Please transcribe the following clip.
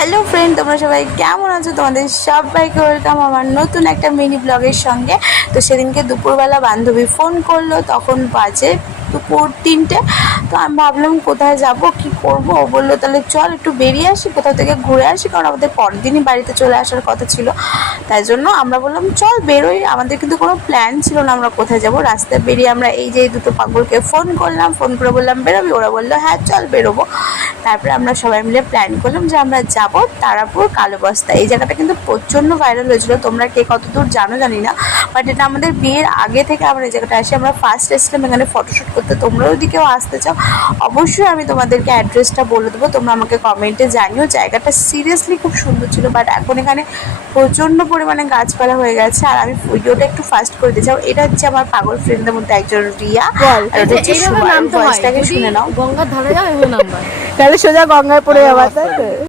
Hello friend, তোমরা সবাই কেমন আছো? তোমাদের সবাইকে ওয়েলকাম আমার নতুন একটা মিনি ব্লগের সঙ্গে। তো সেদিনকে দুপুরবেলা বান্ধবী ফোন করলো, তখন বাজে দুপুর 3টে। তো আমি ভাবলাম কোথায় যাব, কি করব। ও বললো তাহলে চল একটু বেরিয়ে আসি, কোথাও থেকে ঘুরে আসি, কারণ আমাদের পরের দিনই বাড়িতে চলে আসার কথা ছিল। তাই জন্য আমরা বললাম চল বেরোই। আমাদের কিন্তু কোনো প্ল্যান ছিল না আমরা কোথায় যাব। রাস্তায় বেরিয়ে আমরা এই যে দুটো পাগলকে ফোন করলাম, ফোন করে বললাম বেরোবি, ওরা বললো হ্যাঁ চল বেরোবো। তারপরে আমরা সবাই মিলে প্ল্যান করলাম যে আমরা যাব তারাপুর কালোবস্তা। এই জায়গাটা কিন্তু প্রচণ্ড ভাইরাল হয়েছিল, তোমরা কে কতদূর জানো জানি না, বাট এটা আমাদের বিয়ের আগে থেকে আমরা এই জায়গাটা আসি। আমরা ফার্স্ট এসেছিলাম এখানে ফটোশ্যুট করতে। তোমরাও যদি কেউ আসতে চাও অবশ্যই আমি তোমাদেরকে অ্যাড্রেসটা বলে দেবো, তোমরা আমাকে কমেন্টে জানিও। জায়গাটা সিরিয়াসলি খুব সুন্দর ছিল, বাট এখন এখানে প্রচণ্ড পরিমাণে গাছপালা হয়ে গেছে। আর আমি ভিডিওটা একটু ফাস্ট করে দিয়েছি। এটা হচ্ছে আমার পাগল ফ্রেন্ডদের মধ্যে একজন রিয়া, আর এটা হচ্ছে সুমার। ভয়েসটাকে শুনে নাও। গঙ্গার ধারে যাও, এভাবে নাম্বার তাহলে সোজা গঙ্গায় পড়ে যাওয়া, তাই তো?